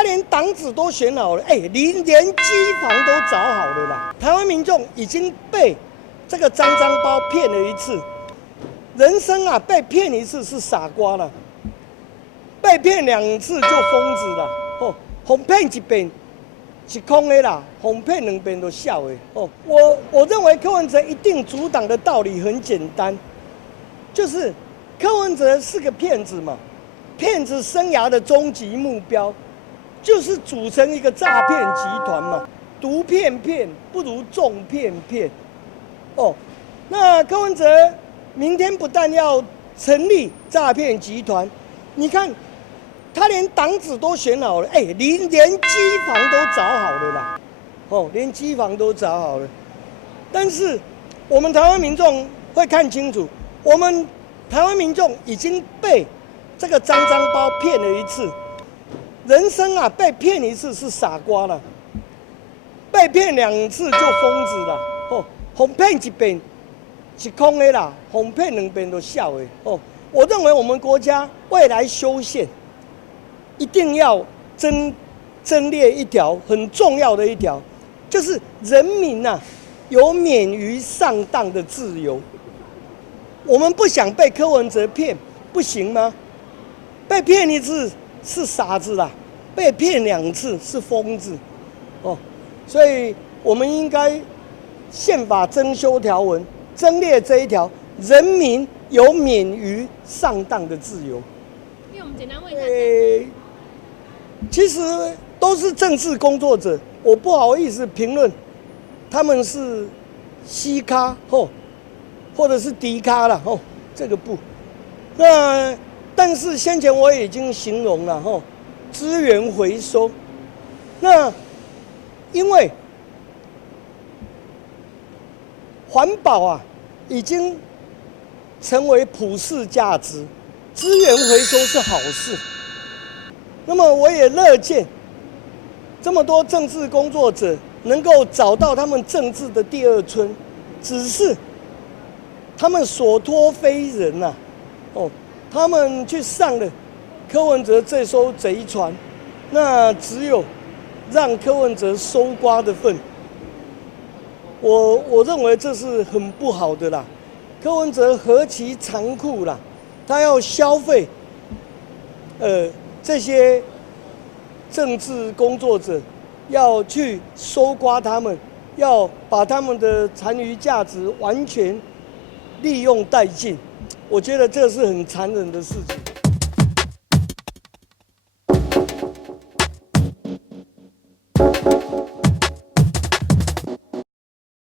他连党址都选好了，连机房都找好了啦。台湾民众已经被这个脏包骗了一次，人生啊被骗一次是傻瓜了，被骗2次就疯子了。哄骗一遍是空的啦，哄骗2遍都笑的。我认为柯文哲一定阻挡的道理很简单，就是柯文哲是个骗子嘛，骗子生涯的终极目标就是组成一个诈骗集团嘛，独骗骗不如众骗骗。那柯文哲明天不但要成立诈骗集团，你看他连党址都选好了，连机房都找好了啦，连机房都找好了。但是我们台湾民众会看清楚，我们台湾民众已经被这个脏包骗了一次。人生啊，被骗一次是傻瓜了，被骗2次就疯子了。哄骗一遍是空的啦，哄骗2遍都笑的。我认为我们国家未来修宪一定要增列一条很重要的一条，就是人民啊有免于上当的自由。我们不想被柯文哲骗，不行吗？被骗1次是傻子啦，被骗2次是疯子。所以我们应该宪法增修条文增列这一条，人民有免于上当的自由。因为我们简单问一下，其实都是政治工作者，我不好意思评论他们是西咖或者是低咖了这个不。那但是先前我也已经形容了资源回收。那因为环保啊已经成为普世价值，资源回收是好事。那么我也乐见这么多政治工作者能够找到他们政治的第2春，只是他们所托非人呐，他们去上了柯文哲这艘贼船，那只有让柯文哲收刮的份。我认为这是很不好的啦。柯文哲何其残酷啦，他要消费这些政治工作者，要去收刮他们，要把他们的残余价值完全利用殆尽。我觉得这是很残忍的事情。